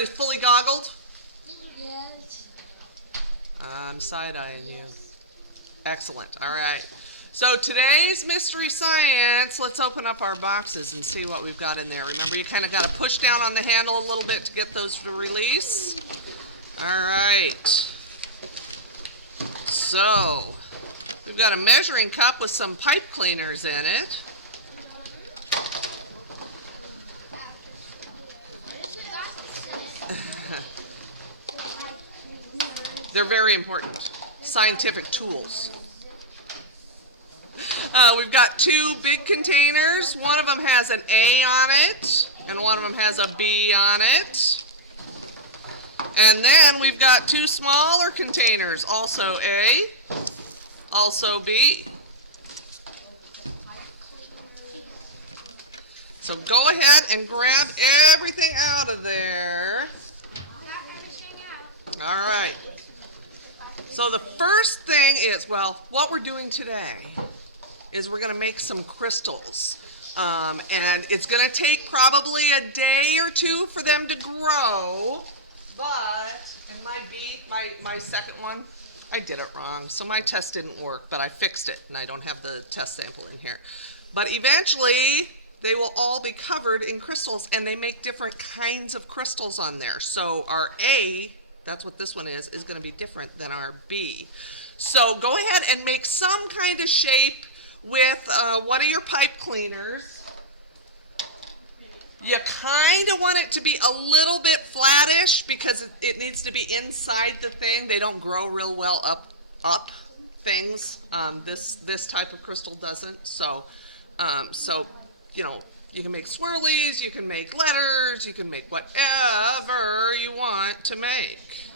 Everybody fully goggled? Yes. I'm side-eyeing you. Excellent. All right. So today's Mystery Science, let's open up our boxes and see what we've got in there. Remember, you kind of got to push down on the handle a little bit to get those to release. All right. So, we've got a measuring cup with some pipe cleaners in it. They're very important scientific tools. We've got two big containers. One of them has an A on it, and one of them has a B on it. And then we've got two smaller containers, also A, also B. So go ahead and grab everything out of there. All right. So the first thing is, well, what we're doing today is we're going to make some crystals. And it's going to take probably a day or two for them to grow. But, and my second one, I did it wrong. So my test didn't work, but I fixed it, and I don't have the test sample in here. But eventually, they will all be covered in crystals, and they make different kinds of crystals on there. So our A, that's what this one is going to be different than our B. So go ahead and make some kind of shape with one of your pipe cleaners. You kind of want it to be a little bit flattish because it needs to be inside the thing. They don't grow real well up things. This type of crystal doesn't. So you know, you can make swirlies, you can make letters, you can make whatever you want to make.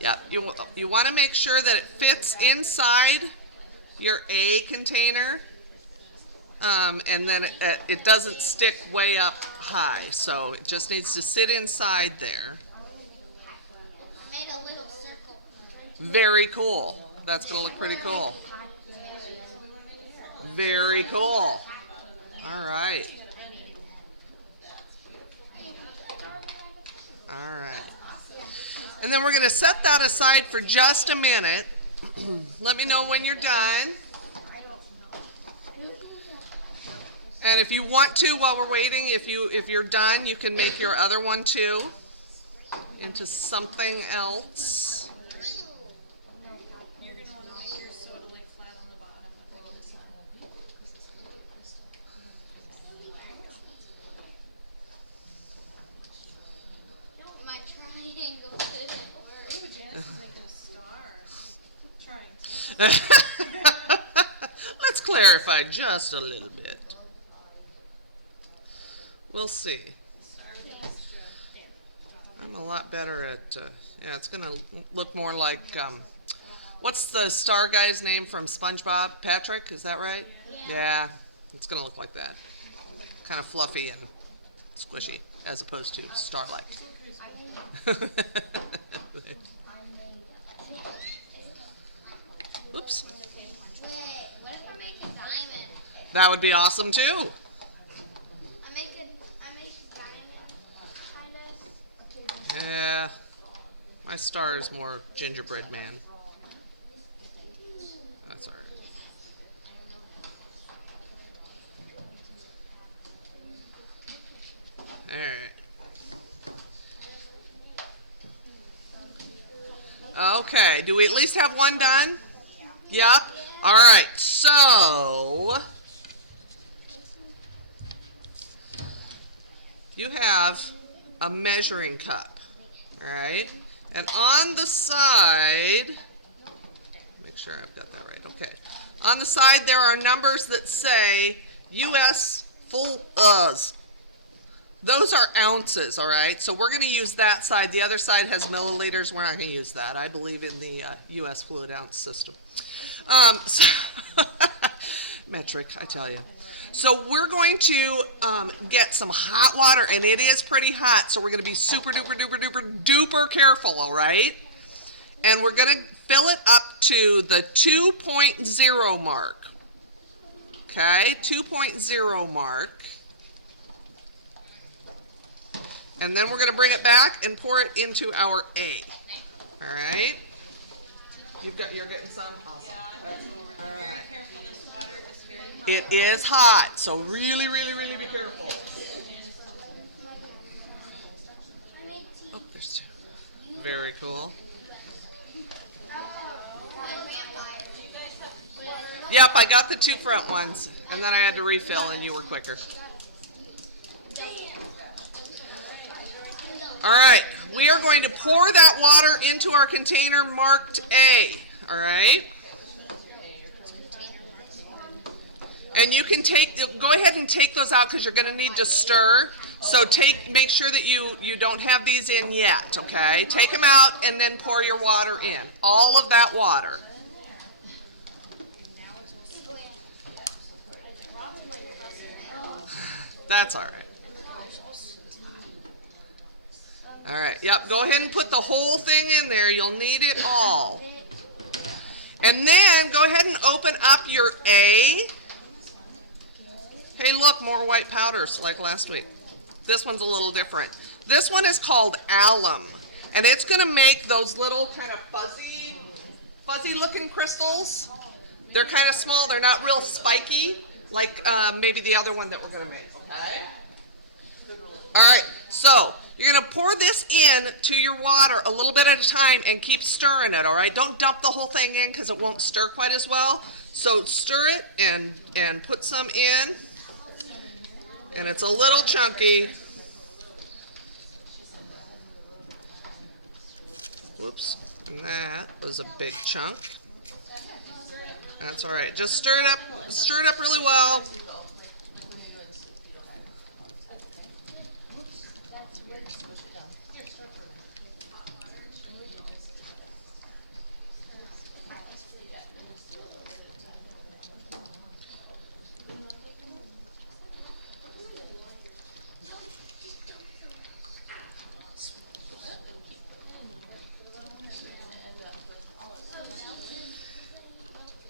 Yep, you want to make sure that it fits inside your A container, and then it doesn't stick way up high. So it just needs to sit inside there. Very cool. That's going to look pretty cool. Very cool. All right. All right. And then we're going to set that aside for just a minute. Let me know when you're done. And if you want to, while we're waiting, if you're done, you can make your other one too into something else. You're going to want to make yours so it'll lay flat on the bottom. My triangle didn't work. Let's clarify just a little bit. We'll see. I'm a lot better at, yeah, it's going to look more like, what's the star guy's name from SpongeBob? Patrick, is that right? Yeah, it's going to look like that. Kind of fluffy and squishy, as opposed to star-like. Oops. What if I make a diamond? That would be awesome too. I make a diamond, kind of. Yeah, my star is more gingerbread man. That's all right. All right. Okay, do we at least have one done? Yep. All right, so you have a measuring cup. All right? And on the side, make sure I've got that right. Okay. On the side, there are numbers that say U.S. full those are ounces, all right? So we're going to use that side. The other side has milliliters. We're not going to use that. I believe in the U.S. fluid ounce system. So metric, I tell you. So we're going to get some hot water, and it is pretty hot, so we're going to be super duper duper duper duper careful, all right? And we're going to fill it up to the 2.0 mark. Okay, 2.0 mark. And then we're going to bring it back and pour it into our A. All right? You're getting some? Awesome. It is hot, so really, really, really be careful. Oh, there's two. Very cool. Yep, I got the two front ones, and then I had to refill, and you were quicker. All right, we are going to pour that water into our container marked A, all right? And you can go ahead and take those out because you're going to need to stir. So make sure that you don't have these in yet, okay? Take them out and then pour your water in, all of that water. That's all right. All right, yep, go ahead and put the whole thing in there. You'll need it all. And then go ahead and open up your A. Hey, look, more white powders like last week. This one's a little different. This one is called alum, and it's going to make those little kind of fuzzy looking crystals. They're kind of small. They're not real spiky like maybe the other one that we're going to make, okay? All right, so you're going to pour this in to your water a little bit at a time and keep stirring it, all right? Don't dump the whole thing in because it won't stir quite as well. So stir it and put some in. And it's a little chunky. Whoops, and that was a big chunk. That's all right. Just stir it up really well.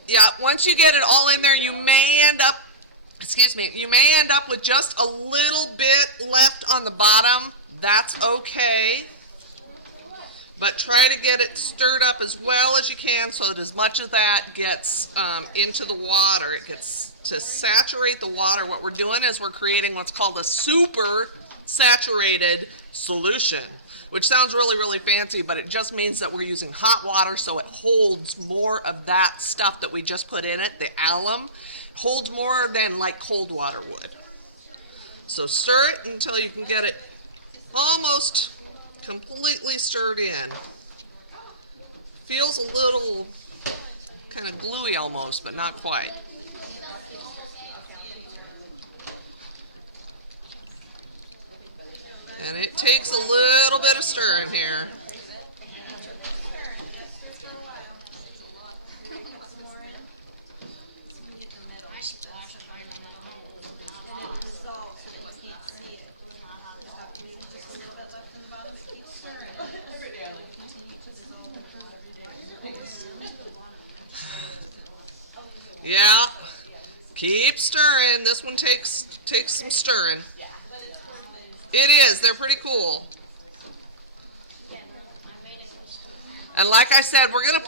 Yeah, once you get it all in there, you may end up with just a little bit left on the bottom. That's okay. But try to get it stirred up as well as you can so that as much of that gets into the water. It gets to saturate the water. What we're doing is we're creating what's called a super saturated solution, which sounds really, really fancy, but it just means that we're using hot water so it holds more of that stuff that we just put in it, the alum, holds more than like cold water would. So stir it until you can get it almost completely stirred in. Feels a little kind of gluey almost, but not quite. And it takes a little bit of stirring here. Yeah, keep stirring. This one takes some stirring. It is. They're pretty cool. And like I said, we're gonna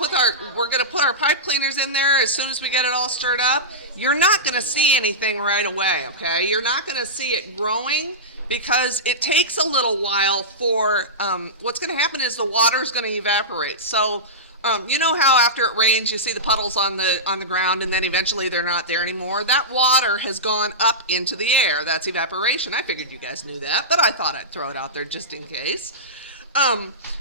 put our pipe cleaners in there as soon as we get it all stirred up. You're not gonna see anything right away, okay? You're not gonna see it growing because it takes a little while for. What's gonna happen is the water is gonna evaporate. So You know how after it rains, you see the puddles on the ground, and then eventually they're not there anymore? That water has gone up into the air. That's evaporation. I figured you guys knew that, but I thought I'd throw it out there just in case.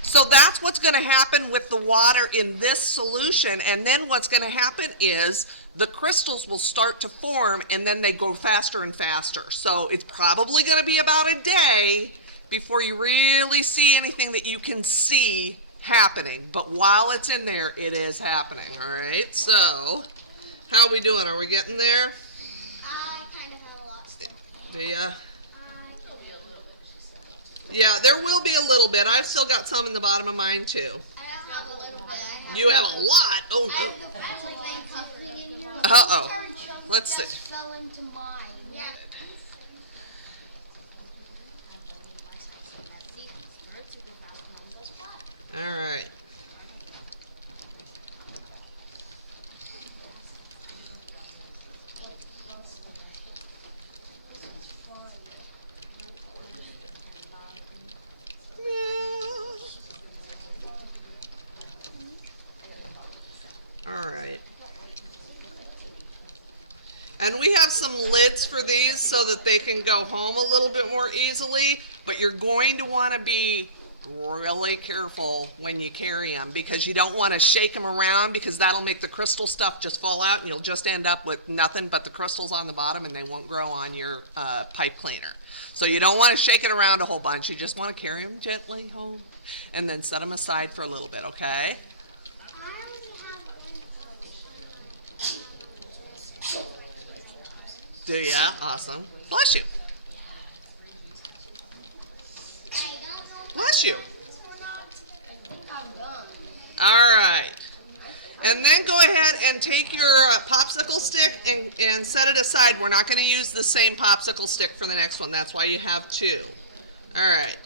So that's what's going to happen with the water in this solution, and then what's going to happen is the crystals will start to form, and then they go faster and faster. So it's probably going to be about a day before you really see anything that you can see happening. But while it's in there, it is happening. All right. So how are we doing? Are we getting there? I kind of have a lot still. Yeah. I can be a little bit. Yeah, there will be a little bit. I've still got some in the bottom of mine too. I don't have a little bit. I have You have a lot. Oh, I have the whole thing covered. uh-oh. Let's see. Just fell into mine. Yeah. All right. All right. And we have some lids for these so that they can go home a little bit more easily, but you're going to want to be really careful when you carry them because you don't want to shake them around because that'll make the crystal stuff just fall out and you'll just end up with nothing but the crystals on the bottom and they won't grow on your pipe cleaner. So you don't want to shake it around a whole bunch. You just want to carry them gently home and then set them aside for a little bit, okay? I already have one. Do ya? Awesome. Bless you. Bless you. All right. And then go ahead and take your popsicle stick and set it aside. We're not going to use the same popsicle stick for the next one. That's why you have two. All right.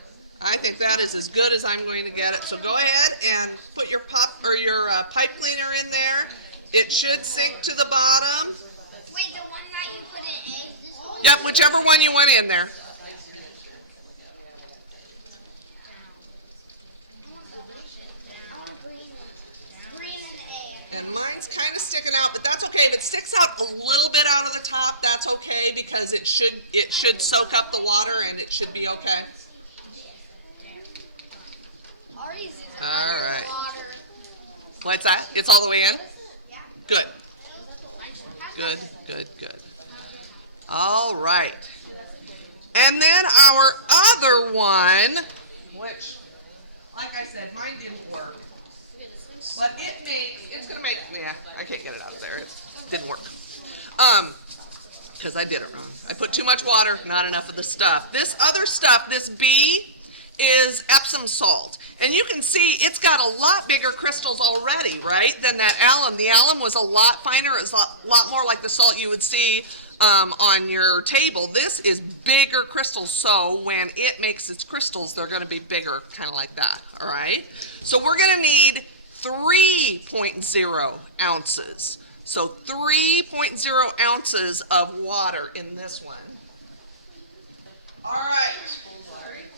I think that is as good as I'm going to get it. So go ahead and put your pipe cleaner in there. It should sink to the bottom. Wait, the one that you put in eggs? Yep, whichever one you want in there. And mine's kind of sticking out, but that's okay. If it sticks out a little bit out of the top, that's okay because it should soak up the water and it should be okay. All right. What's that? It's all the way in? Yeah. Good. Good, good, good. All right. And then our other one, which, like I said, mine didn't work. But it's going to make, yeah, I can't get it out of there. It didn't work. Because I did it wrong. I put too much water, not enough of the stuff. This other stuff, this B, is Epsom salt. And you can see it's got a lot bigger crystals already, right, than that alum. The alum was a lot finer. It was a lot more like the salt you would see on your table. This is bigger crystals, so when it makes its crystals, they're going to be bigger, kind of like that, all right? So we're going to need 3.0 ounces. So 3.0 ounces of water in this one. All right.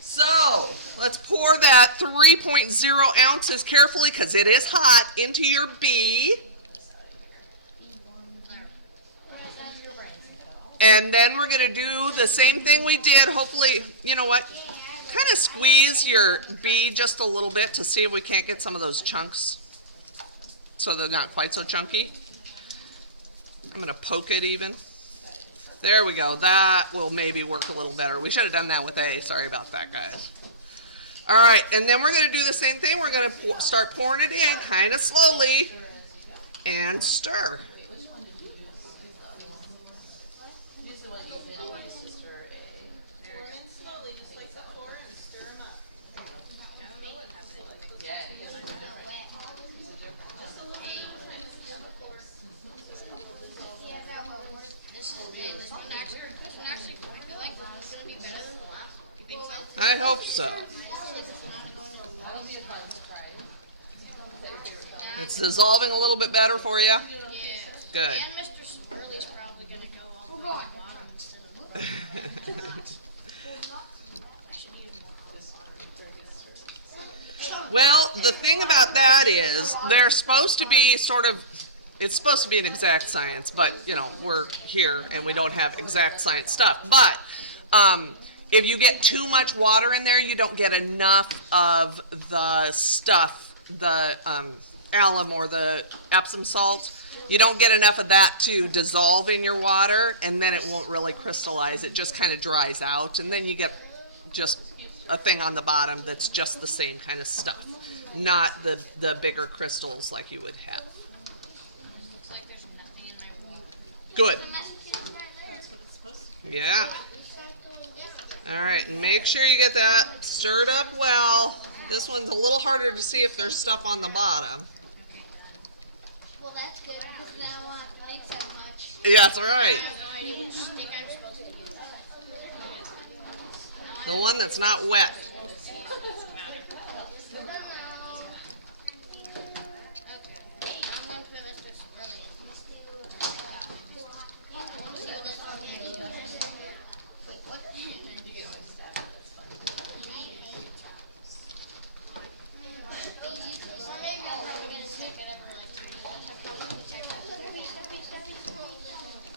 So let's pour that 3.0 ounces carefully because it is hot into your B. And then we're going to do the same thing we did. Hopefully, you know what? Kind of squeeze your B just a little bit to see if we can't get some of those chunks so they're not quite so chunky. I'm going to poke it even. There we go. That will maybe work a little better. We should have done that with A. Sorry about that, guys. All right, and then we're going to do the same thing. We're going to start pouring it in kind of slowly and stir. I hope so. It's dissolving a little bit better for you? Yeah. Good. And Mr. Swirly's probably going to go all the way to the bottom instead of I should eat more. Well, the thing about that is they're supposed to be sort of, it's supposed to be an exact science, but, you know, we're here and we don't have exact science stuff. But if you get too much water in there, you don't get enough of the stuff, the alum or the Epsom salt. You don't get enough of that to dissolve in your water, and then it won't really crystallize. It just kind of dries out, and then you get just a thing on the bottom that's just the same kind of stuff, not the bigger crystals like you would have. It's like there's nothing in my room. Good. Yeah. All right, and make sure you get that stirred up well. This one's a little harder to see if there's stuff on the bottom. Okay, done. Well, that's good because then I won't have to mix that much. Yeah, that's right. I have no idea which stick I'm supposed to use. The one that's not wet. Okay. I'm gonna put Mr. Swirly in.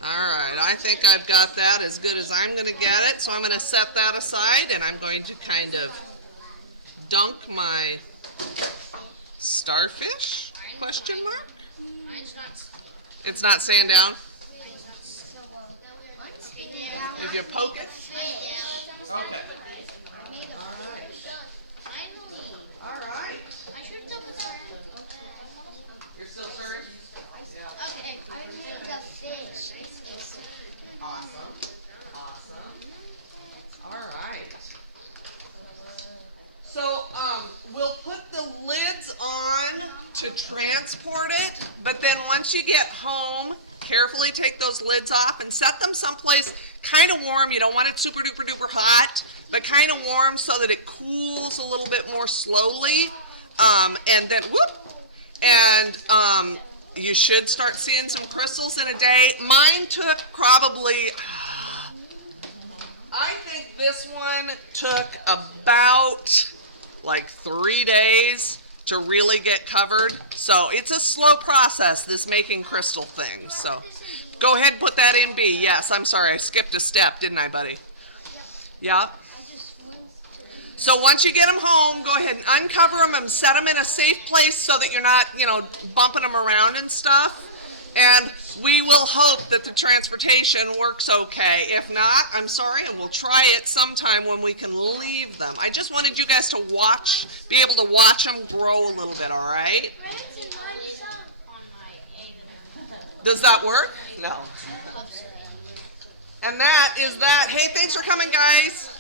All right, I think I've got that as good as I'm going to get it, so I'm going to set that aside, and I'm going to kind of dunk my starfish, question mark? Mine's not. It's not sand down? Mine's not. Okay, there. If you poke it? Okay. All right. I should still put that in. You're still stirring? Okay. I made the fish. Awesome. Awesome. All right. So, we'll put the lids on to transport it, but then once you get home, carefully take those lids off and set them someplace kind of warm. You don't want it super duper duper hot, but kind of warm so that it cools a little bit more slowly. And then, you should start seeing some crystals in a day. Mine took probably, I think this one took about like 3 days to really get covered. So it's a slow process, this making crystal thing. So go ahead and put that in B. Yes, I'm sorry, I skipped a step, didn't I, buddy? Yeah. So once you get them home, go ahead and uncover them and set them in a safe place so that you're not, bumping them around and stuff. And we will hope that the transportation works okay. If not, I'm sorry, and we'll try it sometime when we can leave them. I just wanted you guys to be able to watch them grow a little bit, all right? On my egg. Does that work? No. And that is that. Hey, thanks for coming, guys.